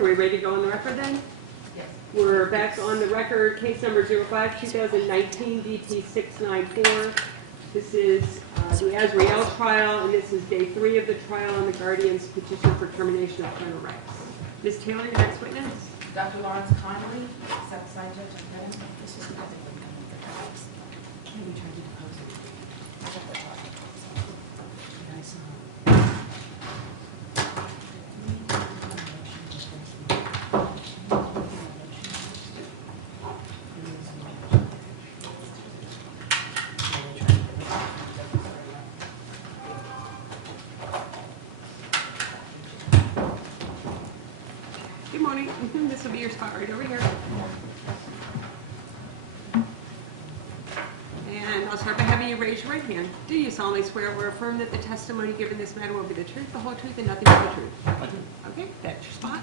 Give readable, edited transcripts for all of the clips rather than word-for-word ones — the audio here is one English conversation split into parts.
Are we ready to go on the record then? Yes. We're back on the record, case number 05-2019 DT 694. This is the Azrael trial, and this is day 3 of the trial on the guardian's petition for termination of parental rights. Ms. Taylor, your next witness. Dr.Laurnce Conley, South Side Judge of Heaven. This is because it wouldn't come with the house. Can we try to depose it? Good morning. This will be your spot right over here. And I'll start by having you raise your right hand. Do you solemnly swear or affirm that the testimony given this matter will be the truth, the whole truth, and nothing but the truth? I do. Okay, that's your spot.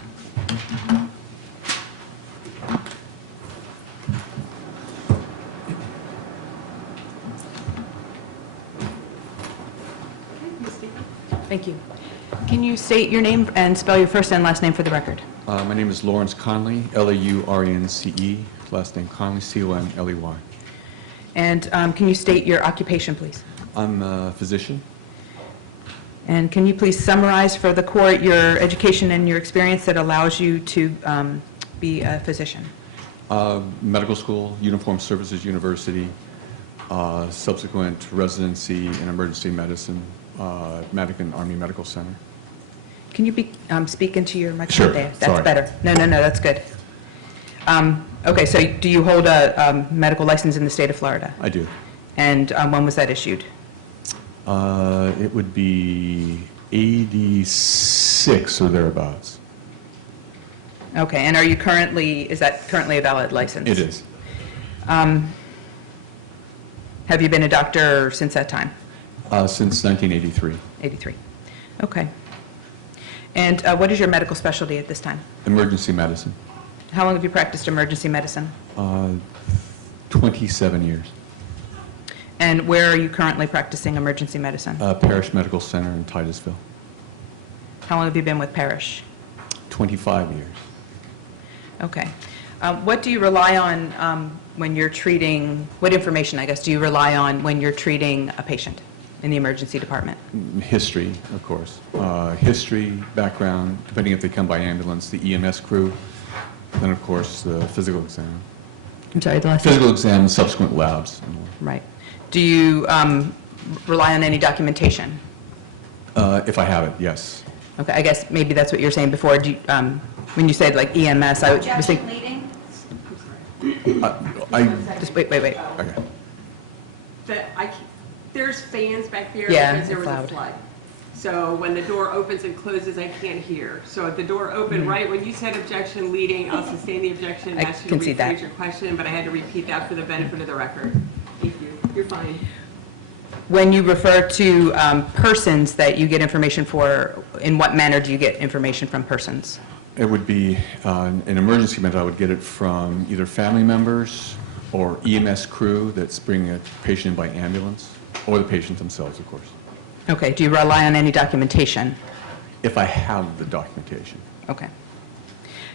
Okay, Ms. Stephen. Thank you. Can you state your name and spell your first and last name for the record? My name is Lawrence Conley, Laurence, last name Conley, Conley. And can you state your occupation, please? I'm a physician. And can you please summarize for the court your education and your experience that allows you to be a physician? Medical school, Uniformed Services University, subsequent residency in emergency medicine, Madigan Army Medical Center. Can you speak into your microphone? Sure. There? That's Sorry. better. No, that's good. Okay, so do you hold a medical license in the state of Florida? I do. And when was that issued? It would be 86 or thereabouts. Okay, and is that currently a valid license? It is. Have you been a doctor since that time? Since 1983. 83. Okay. And what is your medical specialty at this time? Emergency medicine. How long have you practiced emergency medicine? 27 years. And where are you currently practicing emergency medicine? Parish Medical Center in Titusville. How long have you been with Parish? 25 years. Okay. What do you rely on when you're treating, what information, I guess, do you rely on when you're treating a patient in the emergency department? History, of course. History, background, depending if they come by ambulance, the EMS crew, then of course the physical exam. I'm sorry, the last Physical exam and subsequent labs. Right. Do you rely on any documentation? If I have it, yes. Okay, I guess maybe that's what you were saying before. Do you, when you said like EMS, I was Objection thinking... leading? Just wait. Okay. There's fans back there Yeah, because there it's was loud. a flood. So when the door opens and closes, I can't hear. So if the door opened right when you said objection leading, I'll sustain the objection and I ask you to concede that. rephrase your question, but I had to repeat that for the benefit of the record. Thank you. You're fine. When you refer to persons that you get information for, in what manner do you get information from persons? It would be an emergency med. I would get it from either family members or EMS crew that's bringing a patient in by ambulance, or the patient themselves, of course. Okay, do you rely on any documentation? If I have the documentation. Okay.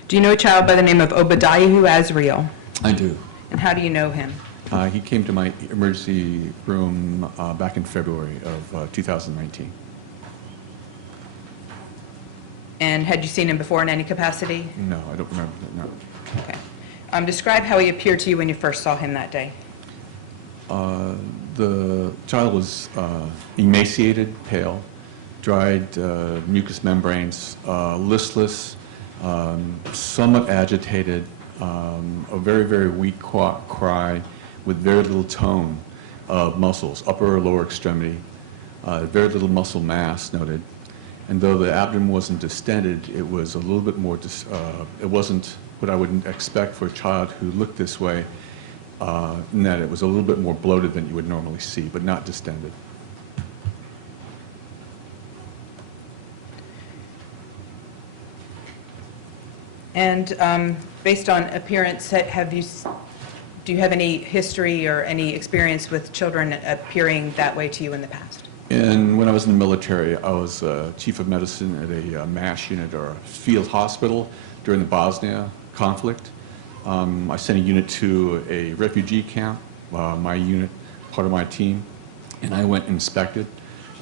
Do you know a child by the name of Obadiah Azrael? I do. And how do you know him? He came to my emergency room back in February of 2019. And had you seen him before in any capacity? No, I don't remember that, no. Okay. Describe how he appeared to you when you first saw him that day. The child was emaciated, pale, dried mucous membranes, listless, somewhat agitated, a very, very weak cry with very little tone of muscles, upper or lower extremity, very little muscle mass noted. And though the abdomen wasn't distended, it was a little bit more, it wasn't what I would expect for a child who looked this way, in that it was a little bit more bloated than you would normally see, but not distended. And based on appearance, do you have any history or any experience with children appearing that way to you in the past? And when I was in the military, I was chief of medicine at a MASH unit or a field hospital during the Bosnia conflict. I sent a unit to a refugee camp, my unit, part of my team, and I went and inspected.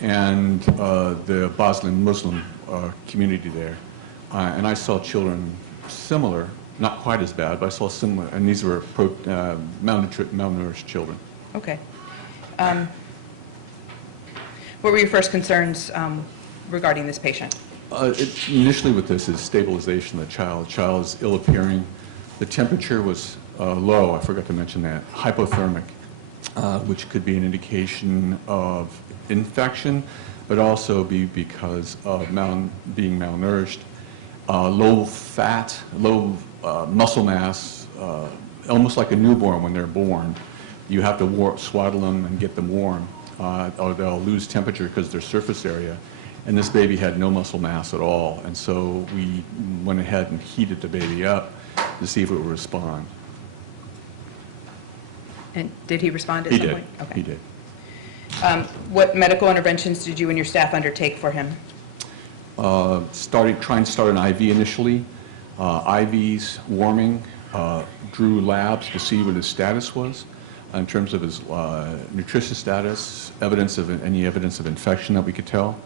And the Bosnian Muslim community there. And I saw children similar, not quite as bad, but I saw similar, and these were malnourished children. Okay. What were your first concerns regarding this patient? Initially with this is stabilization of the child. The child is ill-appearing. The temperature was low, I forgot to mention that, hypothermic, which could be an indication of infection, but also be because of being malnourished. Low fat, low muscle mass, almost like a newborn when they're born. You have to swaddle them and get them warm, or they'll lose temperature because of their surface area. And this baby had no muscle mass at all, and so we went ahead and heated the baby up to see if it would respond. And did he respond at some point? Okay. He did. What medical interventions did you and your staff undertake for him? Trying to start an IV initially, IVs, warming, drew labs to see what his status was in terms of his nutrition status, any evidence of infection that we could tell.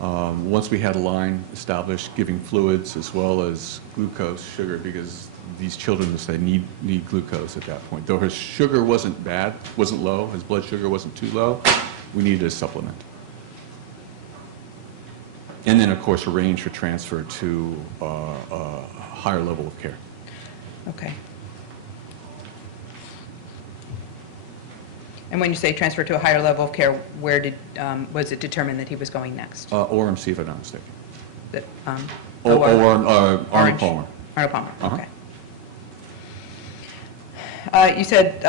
Once we had a line established, giving fluids as well as glucose, sugar, because these children, they need glucose at that point. Though his sugar wasn't bad, wasn't low, his blood sugar wasn't too low, we needed a supplement. And then, of course, arrange for transfer to a higher level of care. Okay. And when you say transfer to a higher level of care, where was it determined that he was going next? ORMC, if I'm not mistaken. That, Arnold Palmer. Arnold Palmer, Uh-huh. okay. You said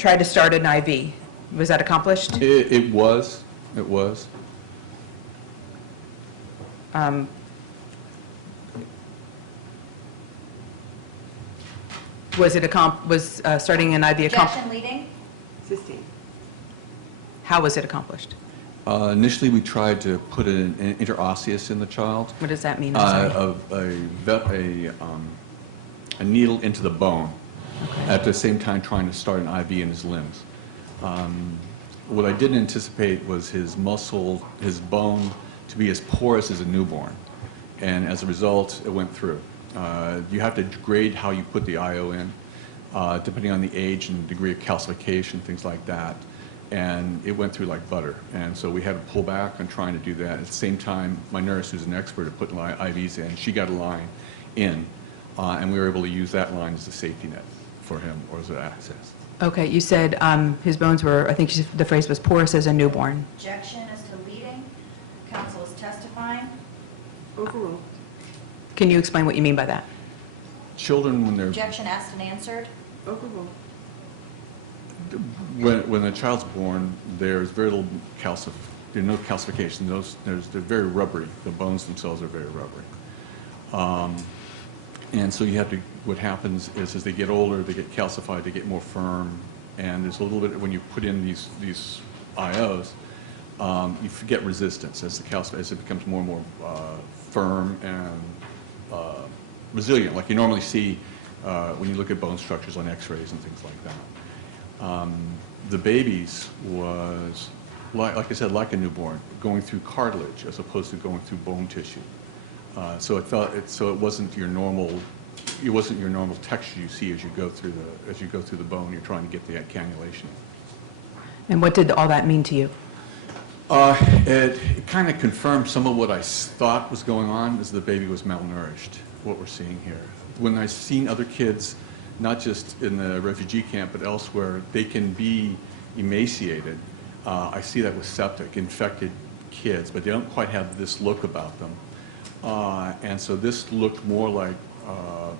try to start an IV. Was that accomplished? It was. Was starting an IV accomplished? Injection leading? Cysteine. How was it accomplished? Initially, we tried to put an interosseous in the child. What does that mean? I'm sorry. A needle into the bone. At the same time trying to start an IV in his limbs. What I didn't anticipate was his bone to be as porous as a newborn. And as a result, it went through. You have to grade how you put the IO in, depending on the age and degree of calcification, things like that. And it went through like butter. And so we had to pull back on trying to do that. At the same time, my nurse, who's an expert at putting IVs in, she got a line in. And we were able to use that line as a safety net for him, or as an access. Okay, you said his bones were, I think the phrase was porous as a newborn. Objection as to leading. Counsel is testifying. Overruled. Can you explain what you mean by that? Children, when they're Objection asked and answered. Overruled. when a child's born, there's very little there's no calcification. They're very rubbery. The bones themselves are very rubbery. And so you have to, what happens is as they get older, they get calcified, they get more firm, and there's a little bit, when you put in these IOs, you get resistance as it becomes more and more firm and resilient, like you normally see when you look at bone structures on x-rays and things like that. The baby's was, like I said, like a newborn, going through cartilage as opposed to going through bone tissue. So it wasn't your normal texture you see as you go through the bone. You're trying to get the cannulation. And what did all that mean to you? It kind of confirmed some of what I thought was going on, is the baby was malnourished, what we're seeing here. When I've seen other kids, not just in the refugee camp, but elsewhere, they can be emaciated. I see that with septic, infected kids, but they don't quite have this look about them. And so this looked more like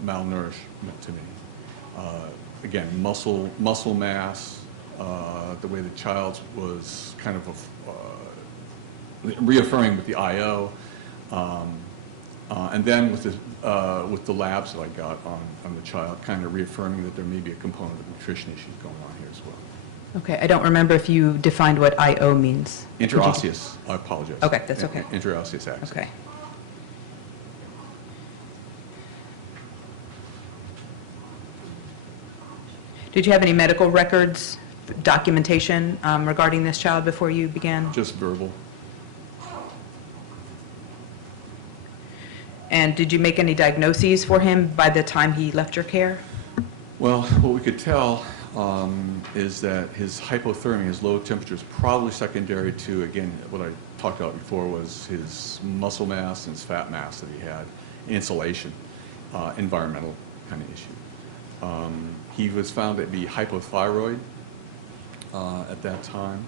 malnourishment to me. Again, muscle mass, the way the child was kind of reaffirming with the IO, and then with the labs that I got on the child, kind of reaffirming that there may be a component of nutrition issues going on here as well. Okay, I don't remember if you defined what IO means. Could you- Interosseous, I apologize. Okay, that's okay. Interosseous accident. Okay. Did you have any medical records, documentation regarding this child before you began? Just verbal. And did you make any diagnoses for him by the time he left your care? Well, what we could tell is that his hypothermia, his low temperature, is probably secondary to, again, what I talked about before was his muscle mass and his fat mass that he had, insulation, environmental kind of issue. He was found to be hypothyroid at that time,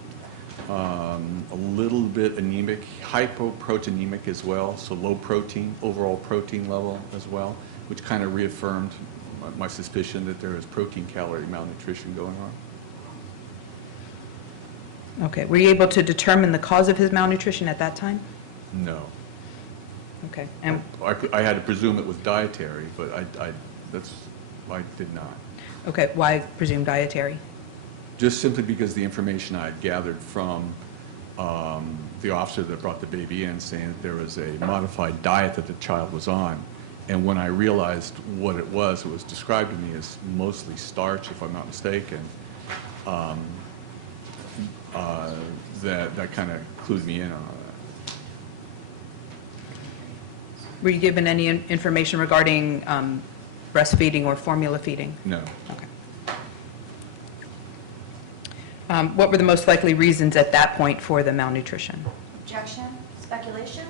a little bit anemic, hypoproteinemic as well, so low protein, overall protein level as well, which kind of reaffirmed my suspicion that there is protein-calorie malnutrition going on. Okay, were you able to determine the cause of his malnutrition at that time? No. Okay, and I had to presume it was dietary, but I did not. okay, why presume dietary? Just simply because the information I had gathered from the officer that brought the baby in, saying that there was a modified diet that the child was on. And when I realized what it was described to me as mostly starch, if I'm not mistaken. That kind of clued me in on that. Were you given any information regarding breastfeeding or formula feeding? No. Okay. What were the most likely reasons at that point for the malnutrition? Objection, speculation,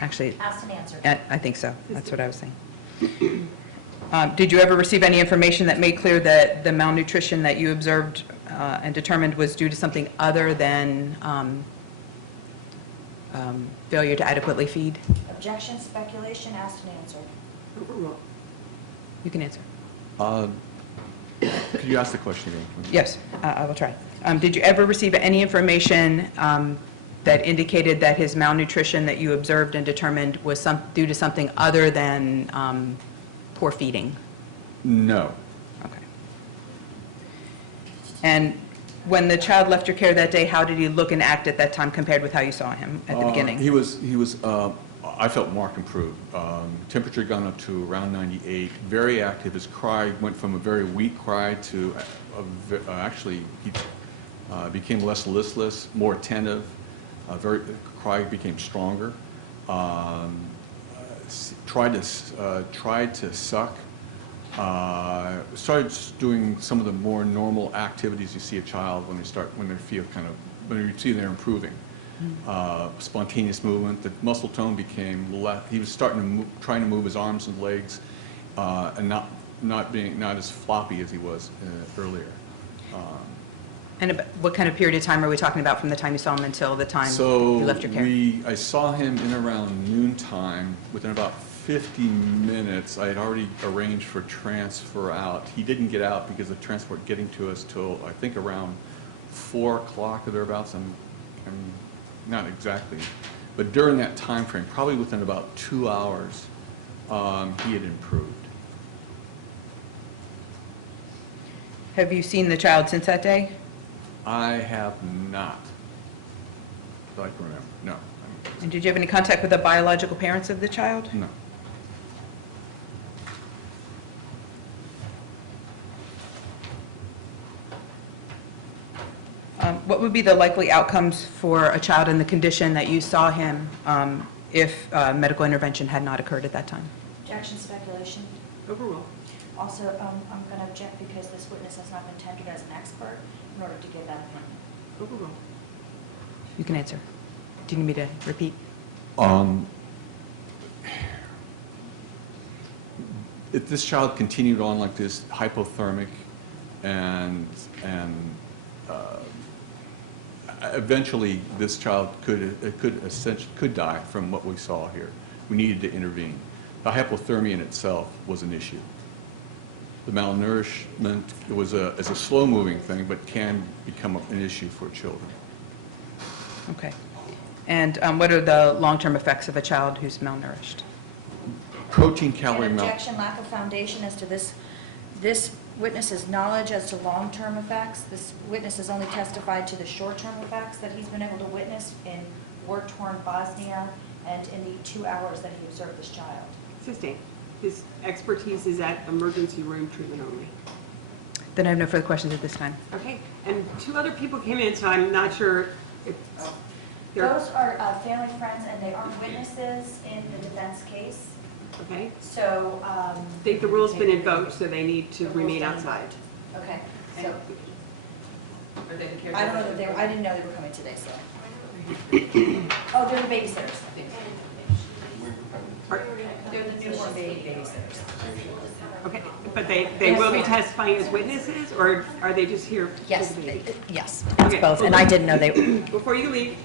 Actually, asked and answered. I think so. That's what I was saying. Did you ever receive any information that made clear that the malnutrition that you observed and determined was due to something other than failure to adequately feed? Objection, speculation, asked and answered. Overruled. You can answer. Could you ask the question again, please? Yes, I will try. Did you ever receive any information that indicated that his malnutrition that you observed and determined was due to something other than poor feeding? No. Okay. And when the child left your care that day, how did he look and act at that time compared with how you saw him at the beginning? He was. I felt marked improved. Temperature gone up to around 98. Very active. His cry went from a very weak cry to actually he became less listless, more attentive. Cry became stronger. Tried to suck. Started doing some of the more normal activities you see a child when you see they're improving. Spontaneous movement. The muscle tone became less. He was starting to trying to move his arms and legs, and not as floppy as he was earlier. And what kind of period of time are we talking about from the time you saw him until the time you left your care? I saw him in around noontime. Within about 50 minutes, I had already arranged for transfer out. He didn't get out because the transport getting to us till I think around 4 o'clock or thereabouts. I'm not exactly, but during that time frame, probably within about 2 hours, he had improved. Have you seen the child since that day? I have not, that I can remember. No. And did you have any contact with the biological parents of the child? No. What would be the likely outcomes for a child in the condition that you saw him if medical intervention had not occurred at that time? Objection, speculation. Overruled. Also, I'm going to object because this witness has not been tendered as an expert in order to give that opinion. Overruled. You can answer. Do you need me to repeat? If this child continued on like this, hypothermic, and eventually this child could die from what we saw here. We needed to intervene. The hypothermia in itself was an issue. The malnourishment is a slow-moving thing, but can become an issue for children. Okay. And what are the long-term effects of a child who's malnourished? Protein, calorie, An objection, lack of foundation as to this witness's knowledge as to long-term effects. This witness has only testified to the short-term effects that he's been able to witness in war-torn Bosnia and in the 2 hours that he observed this child. Sustained. His expertise is at emergency room treatment only. Then I have no further questions at this time. Okay, and 2 other people came in, so I'm not sure if they're, Those are family friends, and they are witnesses in the defense case. okay? So, I think the rule's been invoked, so they need to remain outside. okay, so, I don't know that they were, I didn't know they were coming today, so. Oh, they're the babysitters. Are- They're the newborn babysitters. Okay, but they will be testifying as witnesses, or are they just here? for Yes, the baby? yes, Okay. it's both, and I didn't know they, Before you leave,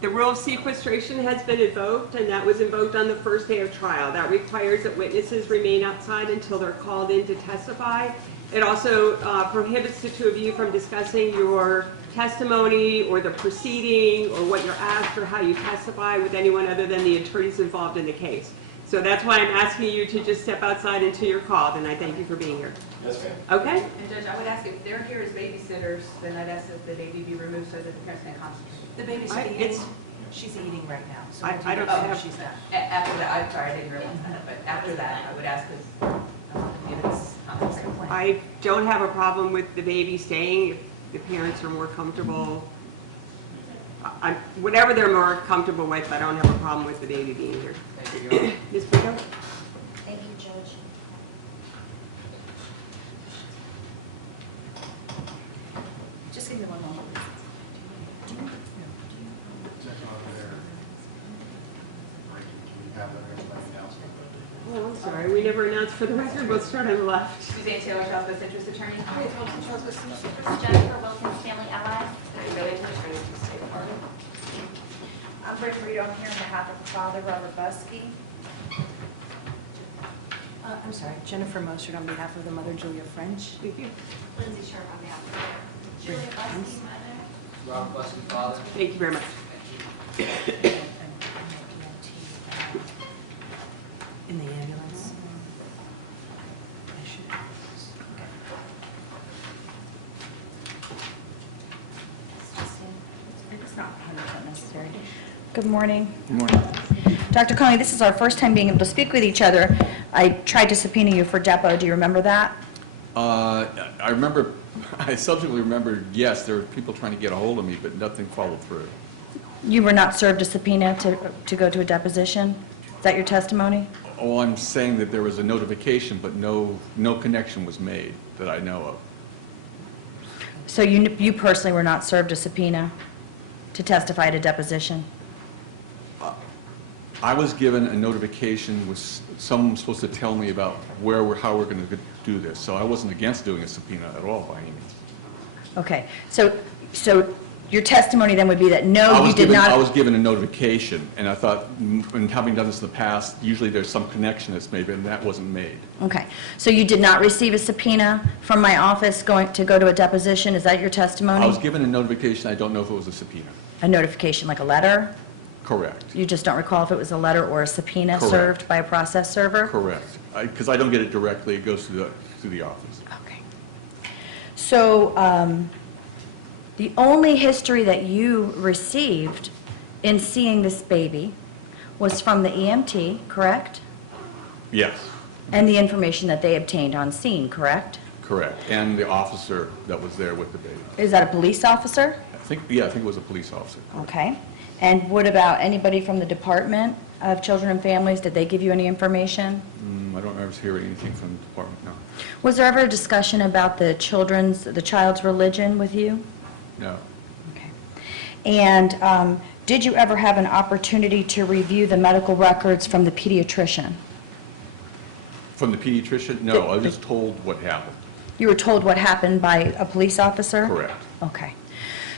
the rule of sequestration has been invoked, and that was invoked on the first day of trial. That requires that witnesses remain outside until they're called in to testify. It also prohibits the 2 of you from discussing your testimony or the proceeding or what you're asked or how you testify with anyone other than the attorneys involved in the case. So that's why I'm asking you to just step outside until you're called, and I thank you for being here. Yes, ma'am. Okay? And Judge, I would ask if they're here as babysitters, then I'd ask that the baby be removed so that the parents can concentrate. The baby's It's- eating, she's eating right now, so I- we'll I do don't that. have- She's not. After that, I'm sorry, I didn't realize that, but after that, I would ask that the units concentrate. I don't have a problem with the baby staying if the parents are more comfortable. Whatever they're more comfortable with, I don't have a problem with the baby being here. Thank you, Your Honor. Ms. Brito? thank you, Judge. Just give me one moment. Oh, I'm sorry, we never announced for the record. We'll start on the left. Suzanne Taylor, Child's Best Interest Attorney. Jennifer Wilkins, Family Allies. I'm Britt Burrito, I'm here on behalf of the father, Robert Buskey. I'm sorry, Jennifer Mostert on behalf of the mother, Julia French. Thank you. Lindsay Sharp on behalf of her. Julia Buskey, mother. Rob Buskey, father. Thank you very much. In the ambulance. I should- It's not 100% necessary. Good morning. Good morning. Dr. Conley, this is our first time being able to speak with each other. I tried to subpoena you for depo. Do you remember that? I remember, I subsequently remember, yes, there were people trying to get a hold of me, but nothing followed through. You were not served a subpoena to go to a deposition? Is that your testimony? Oh, I'm saying that there was a notification, but no connection was made that I know of. So you personally were not served a subpoena to testify at a deposition? I was given a notification, was someone was supposed to tell me about how we're going to do this, so I wasn't against doing a subpoena at all by any means. Okay, so your testimony then would be that no, you did I was not, given a notification, and I thought, and having done this in the past, usually there's some connection that's made, and that wasn't made. okay. So you did not receive a subpoena from my office going to go to a deposition? Is that your testimony? I was given a notification, I don't know if it was a subpoena. A notification, like a letter? Correct. You just don't recall if it was a letter or a subpoena Correct. served by a process server? Correct. Because I don't get it directly, it goes through the office. Okay. So the only history that you received in seeing this baby was from the EMT, correct? Yes, And the information that they obtained on scene, correct? correct. And the officer that was there with the baby. Is that a police officer? I think it was a police officer. Okay. And what about anybody from the Department of Children and Families? Did they give you any information? I don't remember hearing anything from the department, no. Was there ever a discussion about the child's religion with you? No. Okay. And did you ever have an opportunity to review the medical records from the pediatrician? From the pediatrician? No, I was just told what happened. You were told what happened by a police officer? Correct. Okay.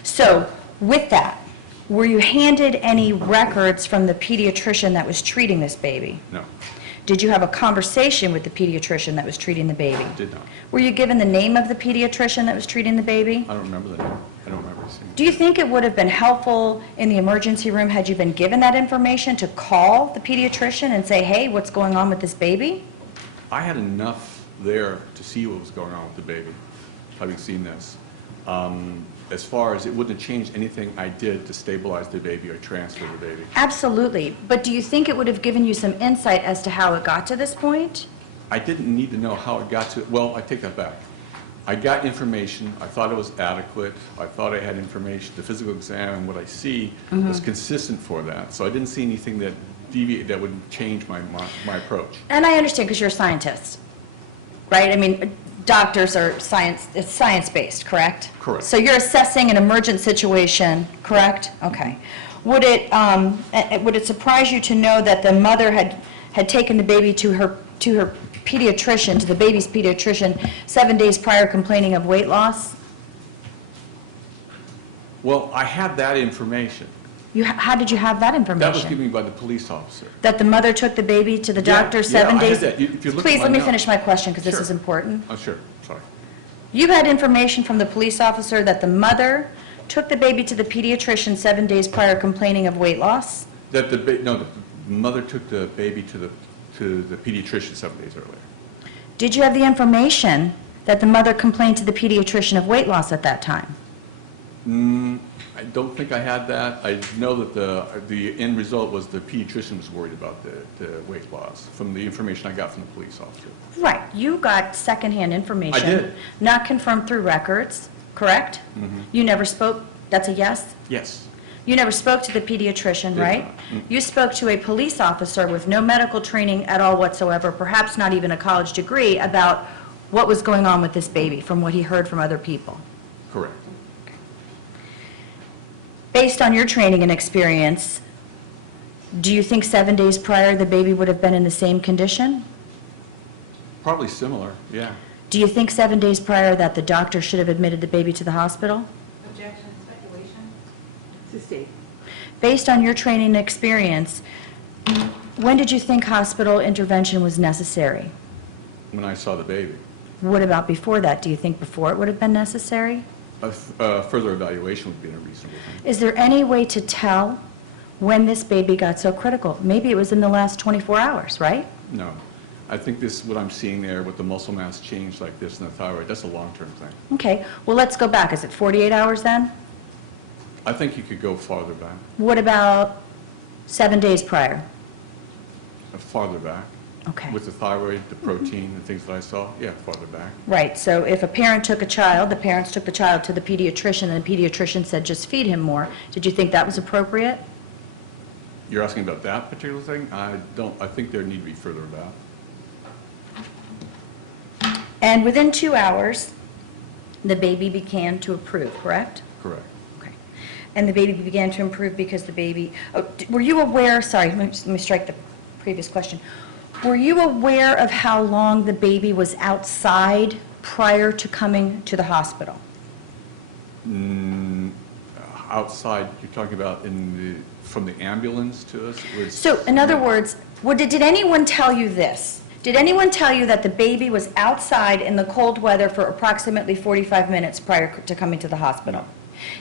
So with that, were you handed any records from the pediatrician that was treating this baby? No, Did you have a conversation with the pediatrician that was treating the baby? did not. Were you given the name of the pediatrician that was treating the baby? I don't remember the name. I don't remember seeing. Do you think it would have been helpful in the emergency room had you been given that information to call the pediatrician and say, hey, what's going on with this baby? I had enough there to see what was going on with the baby, having seen this. As far as it wouldn't have changed anything I did to stabilize the baby or transfer the baby. Absolutely. But do you think it would have given you some insight as to how it got to this point? I didn't need to know how it got to, well, I take that back. I got information, I thought it was adequate, I thought I had information, the physical exam and what I see was consistent for that. So I didn't see anything that deviated, that would change my approach. And I understand because you're a scientist, right? I mean, doctors are science, it's science-based, correct? Correct. So you're assessing an emergent situation, correct? Okay. Would it surprise you to know that the mother had taken the baby to her pediatrician, to the baby's pediatrician, 7 days prior, complaining of weight loss? Well, I had that information. How did you have that information? That was given me by the police officer. That the mother took the baby to the doctor 7 days? I had that. If you look at Please, my let me notes- finish my question, because this Sure. is important. Oh, sure, sorry. You had information from the police officer that the mother took the baby to the pediatrician 7 days prior, complaining of weight loss? That the mother took the baby to the pediatrician 7 days earlier. Did you have the information that the mother complained to the pediatrician of weight loss at that time? I don't think I had that. I know that the end result was the pediatrician was worried about the weight loss from the information I got from the police officer. Right, you got secondhand information. I did. Not confirmed through records, correct? You never spoke, that's a yes? Yes. You never spoke to the pediatrician, Did right? not. You spoke to a police officer with no medical training at all whatsoever, perhaps not even a college degree, about what was going on with this baby, from what he heard from other people. Correct. Based on your training and experience, do you think 7 days prior the baby would have been in the same condition? Probably similar, yeah. Do you think 7 days prior that the doctor should have admitted the baby to the hospital? Objection, speculation. Sustained. Based on your training and experience, when did you think hospital intervention was necessary? When I saw the baby. What about before that? Do you think before it would have been necessary? Further evaluation would be a reasonable thing. Is there any way to tell when this baby got so critical? Maybe it was in the last 24 hours, right? No. I think this, what I'm seeing there with the muscle mass change like this in the thyroid, that's a long-term thing. Okay, well, let's go back. Is it 48 hours then? I think you could go farther back, What about 7 days prior? farther back. Okay. With the thyroid, the protein, and things that I saw, yeah, farther back. Right, so if a parent took a child, the parents took the child to the pediatrician, and the pediatrician said, just feed him more, did you think that was appropriate? You're asking about that particular thing? I think there need to be further about. And within 2 hours, the baby began to improve, correct? Correct. Okay. And the baby began to improve because the baby, were you aware, sorry, let me strike the previous question. Were you aware of how long the baby was outside prior to coming to the hospital? Outside, you're talking about from the ambulance to us? It was- So, in other words, did anyone tell you this? Did anyone tell you that the baby was outside in the cold weather for approximately 45 minutes prior to coming to the hospital?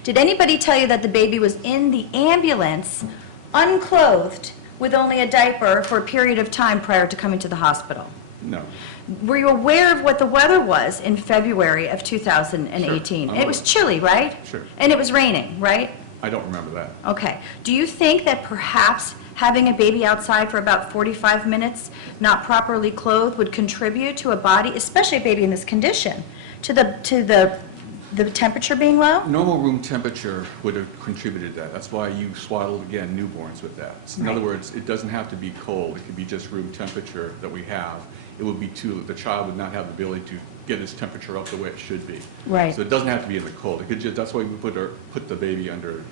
Did anybody tell you that the baby was in the ambulance, unclothed, with only a diaper for a period of time prior to coming to the hospital? No. Were you aware of what the weather was in February of 2018? Sure. It was chilly, right? Sure. And it was raining, right? I don't remember that. Okay. Do you think that perhaps having a baby outside for about 45 minutes, not properly clothed, would contribute to a body, especially a baby in this condition, to the temperature being low? Normal room temperature would have contributed to that. That's why you swaddled, again, newborns with that. In other Right. words, it doesn't have to be cold. It could be just room temperature that we have. It would be the child would not have the ability to get his temperature up the way it should be. Right. So it doesn't have to be in the cold. It could just, that's why we put the baby under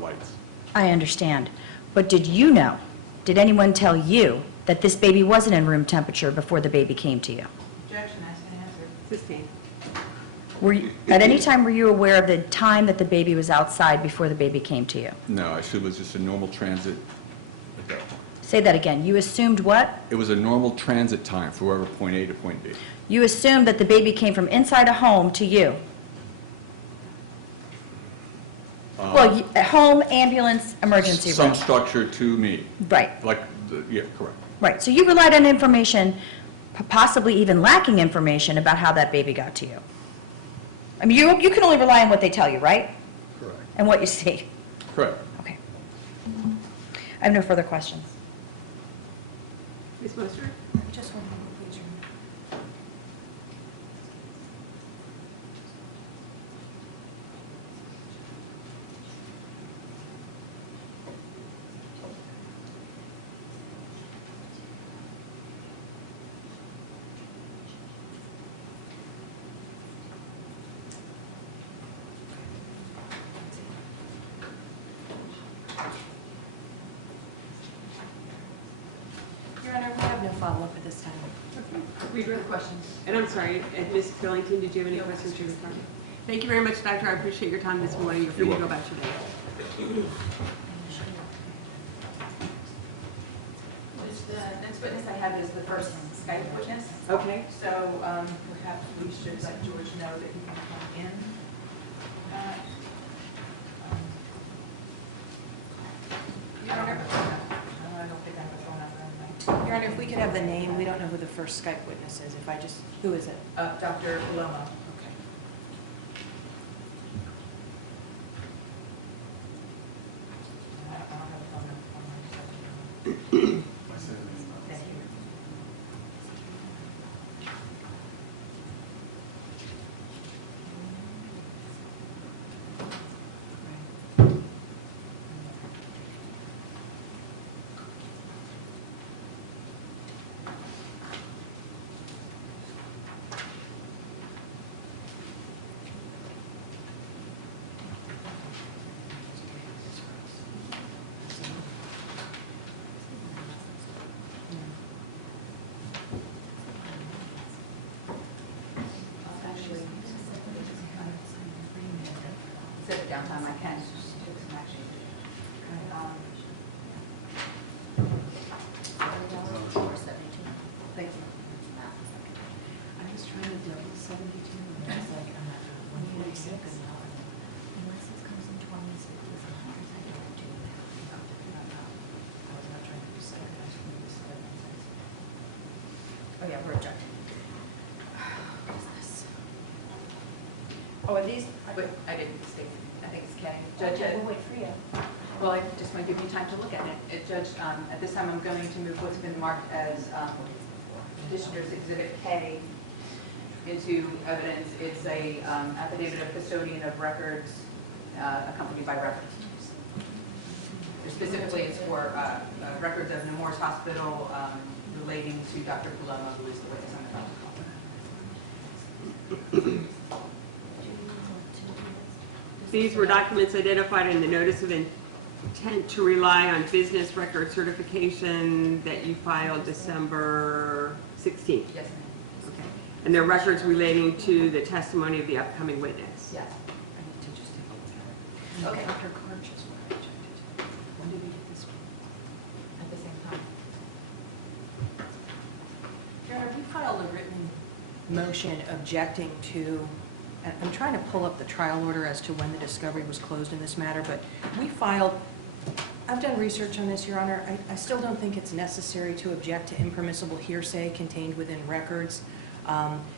lights. I understand. But did you know, did anyone tell you that this baby wasn't in room temperature before the baby came to you? Objection, ask and answer. Sustained. At any time were you aware of the time that the baby was outside before the baby came to you? No, I assume it was just a normal transit at that point. Say that again. You assumed what? It was a normal transit time for wherever point A to point B. You assumed that the baby came from inside a home to you? Well, home, ambulance, emergency Some room. structure to me. Right, Like, yeah, correct. right. So you relied on information possibly even lacking information about how that baby got to you. I mean, you can only rely on what they tell you, right? Correct. And what you see. Correct. Okay. I have no further questions. Ms. Mostert? Just one moment, please, Your Honor. Your Honor, we have no follow-up at this time. Read the questions. And I'm sorry, Ms. Billington, did you have any questions for Ms. Carney? Thank you very much, Doctor. I appreciate your time this morning. You're free to go about your day. The next witness I have is the first Skype witness. Okay. So perhaps we should let George know that he can come in. Your Honor, I don't think I have a phone number anyway. Your Honor, if we could have the name, we don't know who the first Skype witness is. If I just, who is it? Dr. Paloma. Okay. I don't have a phone number for him. Thank you. Actually, set it downtime, I can take some action. Thank you. I was trying to double 72, and I was like, I'm at 146. Unless this comes in 20s, it's 100, I don't do that. I was not trying to do 7, I just wanted to 7. Oh, yeah, we're objecting. What is this? Oh, are these? But I didn't state, I think it's Kenny. Judge, We'll wait for you. well, I just want to give you time to look at it. Judge, at this time, I'm going to move what's been marked as Petitioner's Exhibit K into evidence. It's a affidavit of custodian of records accompanied by records. Specifically, it's for records of Nemours Hospital relating to Dr. Paloma, who is the witness on the phone call. These were documents identified in the notice of intent to rely on business record certification that you filed December 16th. Yes, ma'am. Okay. And they're records relating to the testimony of the upcoming witness. Yes. I need to just take a look at it. Okay. Dr. Karch is what I rejected. When did we get this one? At the same time. Your Honor, we filed a written motion objecting to, and I'm trying to pull up the trial order as to when the discovery was closed in this matter, but we filed, I've done research on this, Your Honor. I still don't think it's necessary to object to impermissible hearsay contained within records.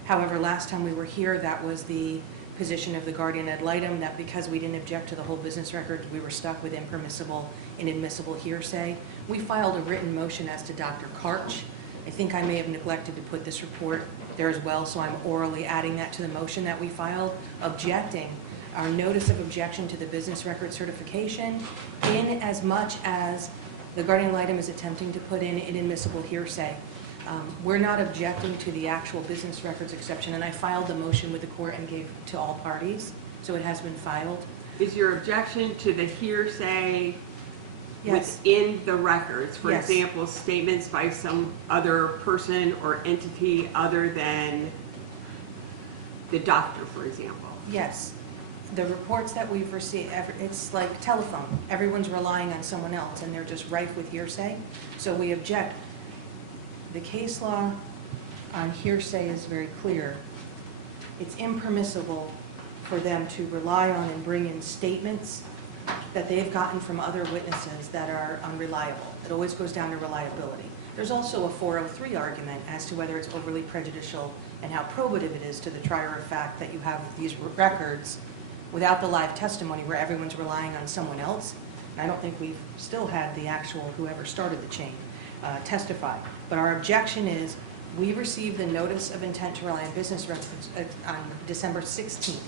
However, last time we were here, that was the position of the guardian ad litem, that because we didn't object to the whole business records, we were stuck with impermissible and admissible hearsay. We filed a written motion as to Dr. Karch. I think I may have neglected to put this report there as well, so I'm orally adding that to the motion that we filed, objecting, our notice of objection to the business record certification, in as much as the guardian ad litem is attempting to put in inadmissible hearsay. We're not objecting to the actual business records exception, and I filed the motion with the court and gave to all parties, so it has been filed. Is your objection to the hearsay Yes. within the records? For Yes. example, statements by some other person or entity other than the doctor, for example? Yes. The reports that we've received, it's like telephone. Everyone's relying on someone else, and they're just rife with hearsay. So we object. The case law on hearsay is very clear. It's impermissible for them to rely on and bring in statements that they've gotten from other witnesses that are unreliable. It always goes down to reliability. There's also a 403 argument as to whether it's overly prejudicial and how probative it is to the trier of fact that you have these records without the live testimony where everyone's relying on someone else. And I don't think we've still had the actual whoever started the chain testify. But our objection is we received the notice of intent to rely on business records on December 16th.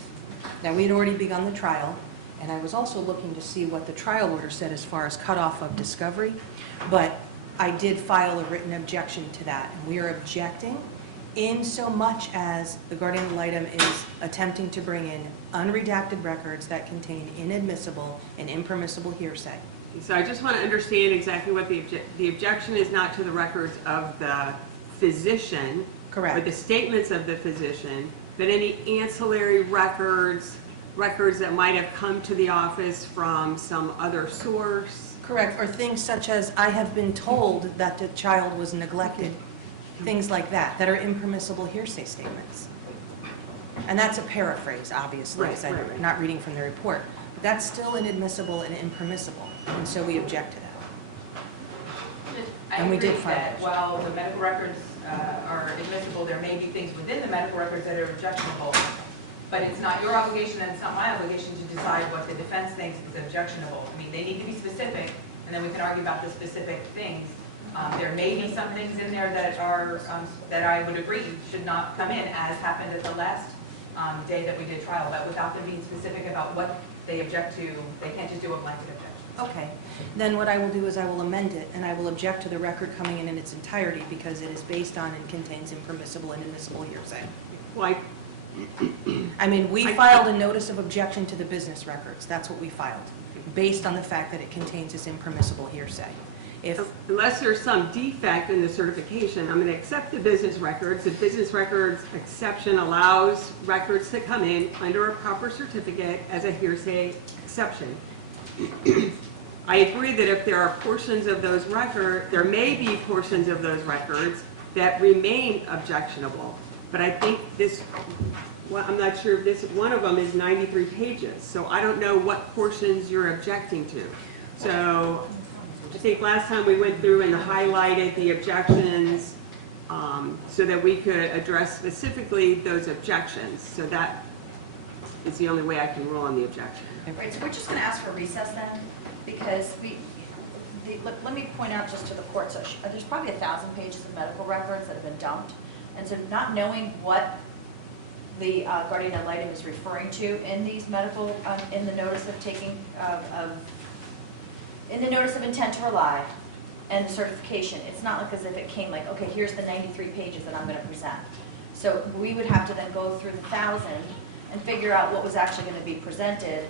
Now, we had already begun the trial, and I was also looking to see what the trial order said as far as cutoff of discovery, but I did file a written objection to that, and we are objecting in so much as the guardian ad litem is attempting to bring in unredacted records that contain inadmissible and impermissible hearsay. So I just want to understand exactly what the objection is, not to the records of the physician. Correct. Or the statements of the physician, but any ancillary records that might have come to the office from some other source. Correct, or things such as, I have been told that the child was neglected, things like that, that are impermissible hearsay statements. And that's a paraphrase, obviously, Right, as I'm right. not reading from the report. But that's still inadmissible and impermissible, and so we object to that. I And we did agree file that those. while the medical records are admissible, there may be things within the medical records that are objectionable. But it's not your obligation and it's not my obligation to decide what the defense thinks is objectionable. I mean, they need to be specific, and then we can argue about the specific things. There may be some things in there that are, that I would agree should not come in, as happened at the last day that we did trial, but without them being specific about what they object to, they can't just do a blanket objection. Okay, then what I will do is I will amend it, and I will object to the record coming in its entirety because it is based on and contains impermissible and inadmissible hearsay. Like, I mean, we filed a notice of objection to the business records. That's what we filed, based on the fact that it contains this impermissible hearsay. If, unless there's some defect in the certification, I'm going to accept the business records. The business records exception allows records to come in under a proper certificate as a hearsay exception. I agree that if there are portions of those records, there may be portions of those records that remain objectionable. But I think this, well, I'm not sure if this, one of them is 93 pages. So I don't know what portions you're objecting to. So I think last time we went through and highlighted the objections so that we could address specifically those objections. So that is the only way I can rule on the objection. Right, so we're just going to ask for recess then, because let me point out just to the court, so there's probably 1,000 pages of medical records that have been dumped, and so not knowing what the guardian ad litem is referring to in these medical, in the notice of taking, in the notice of intent to rely and the certification, it's not like as if it came like, okay, here's the 93 pages that I'm going to present. So we would have to then go through the 1,000 and figure out what was actually going to be presented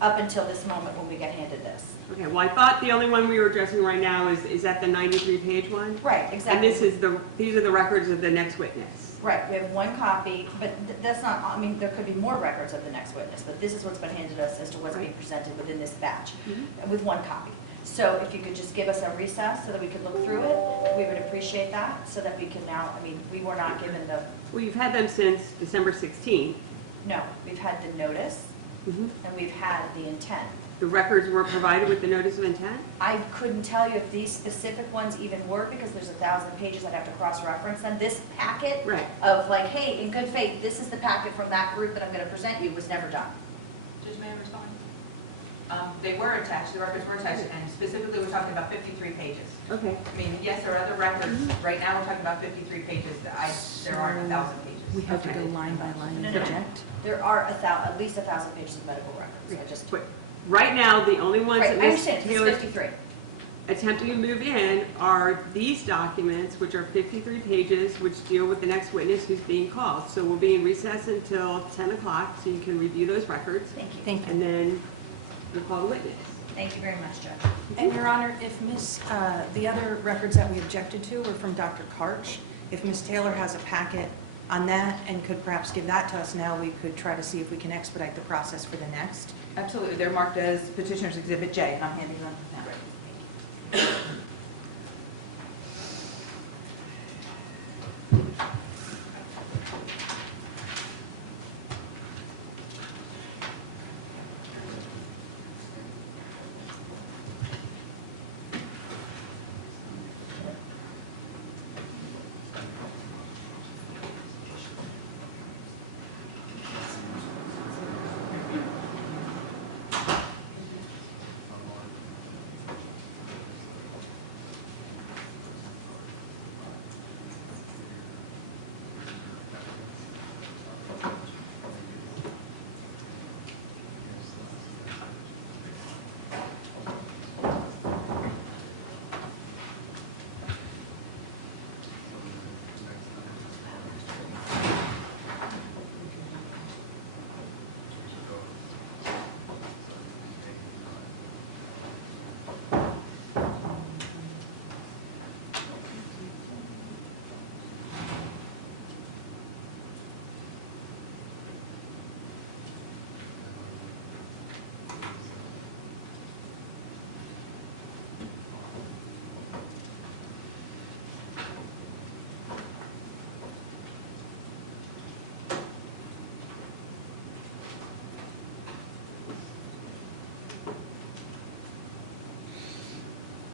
up until this moment when we get handed this. Okay, well, I thought the only one we were addressing right now is that the 93-page one? Right, And exactly. this is these are the records of the next witness. Right, we have one copy, but that's not, I mean, there could be more records of the next witness, but this is what's been handed us as to what's being presented within this batch, with one copy. So if you could just give us a recess so that we could look through it, we would appreciate that, so that we can now, I mean, we were not given the, Well, you've had them since December 16th. no, we've had the notice, and we've had the intent. The records were provided with the notice of intent? I couldn't tell you if these specific ones even were, because there's 1,000 pages, I'd have to cross-reference them. This packet Right. of like, hey, in good faith, this is the packet from that group that I'm going to present you, was never done. Judge, may I respond? They were attached, the records were attached, and specifically we're talking about 53 pages. Okay. I mean, yes, there are other records. Right now, we're talking about 53 pages. There aren't 1,000 pages. we have to Okay. go line by line and No, no, no. object. There are at least 1,000 pages of medical records. I just, But right now, the only ones right, that I Ms. understand, it's Taylor's 53. attempting to move in are these documents, which are 53 pages, which deal with the next witness who's being called. So we'll be in recess until 10 o'clock, so you can review those records, Thank you. Thank you. and then we'll call the witness. Thank you very much, Judge. And Your Honor, if the other records that we objected to were from Dr. Karch, if Ms. Taylor has a packet on that and could perhaps give that to us now, we could try to see if we can expedite the process for the next. Absolutely. They're marked as Petitioner's Exhibit J, and I'm handing them